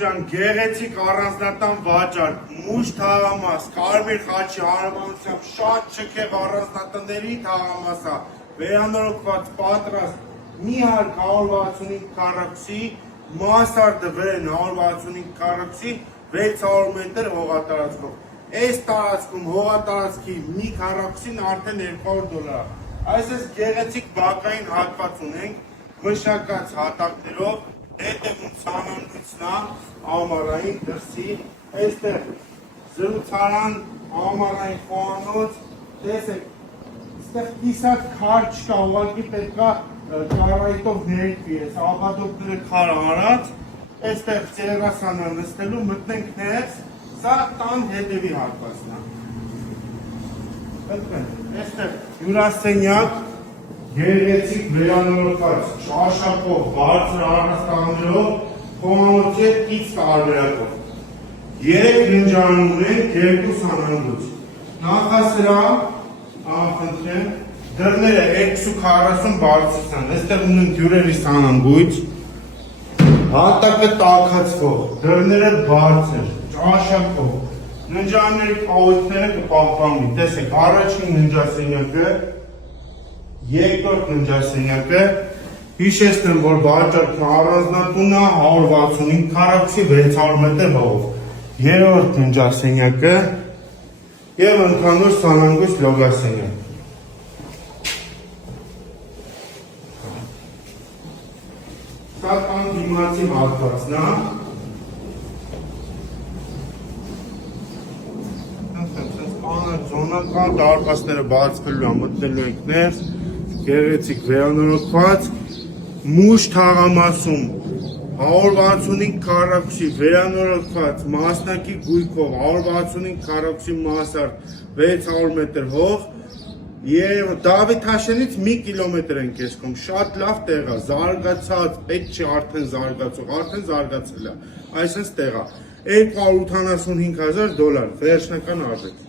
Ջան, գեղեցիկ առանձնատան վաճառք, մուշ թաղամաս, կարմիր խաչի հարմարությամբ շատ շքեղ առանձնատների թաղամասա, վերանորոգված պատրաստ մի հարկ 165 քառակուսի, մասար դվերեն 165 քառակուսի, 600 մետր հողատարածքով։ Այս տարածքում հողատարածքի մի քառակուսին արդեն $200։ Այսպես գեղեցիկ բակային հատված ունենք, մշակած հատակներով, հետևում ցանոթությունա ամառային դրսի, այստեղ զրուցարան, ամառային խոհանոց, տեսեք, այստեղ կիսած քար չկա, ուղղակի պետքա կարայտով ներկվի, այս աղադոկները քար արած, այստեղ ծերասանը նստելու մտնենք ներս, սա տան հետևի հատվածն է։ Այստեղ հյուրասենյակ, գեղեցիկ վերանորոգված ճաշակով, բարձր առաստաղներով, խոհանոցի հետ կից տարբերակով։ 3 ննջարան ունենք, 2 սանանգույց։ Նախասրահ, խնդրեմ, դռները 240 բարձրության, այստեղ ունենք հյուրերի սանանգույց, հատակը տաքացվող, դռները բարձր, ճաշակով, ննջարանների կահույքները կպահպանվի։ Տեսեք, առաջին ննջասենյակը, երկրորդ ննջասենյակը, հիշեցնեմ, որ վաճառքի առանձնատունն է 165 քառակուսի 600 մետր հողով։ Երրորդ ննջասենյակը եւ ընդհանուր սանանգույց լոգասենյակ։ Սա տան դիմացի հատվածն է։ Զոնական դարպասները բացվելու են, մտնելու ենք ներս, գեղեցիկ վերանորոգված, մուշ թաղամասում 165 քառակուսի վերանորոգված մասնակի գույքով 165 քառակուսի մասար 600 մետր հող եւ Դավիթ Հաշենից մի կիլոմետր ենք եսքում, շատ լավ տեղ է, զարգացած, պետք չի արդեն զարգացող, արդեն զարգացել է, այսպես տեղ է, $285,000 վերջնական արժեք։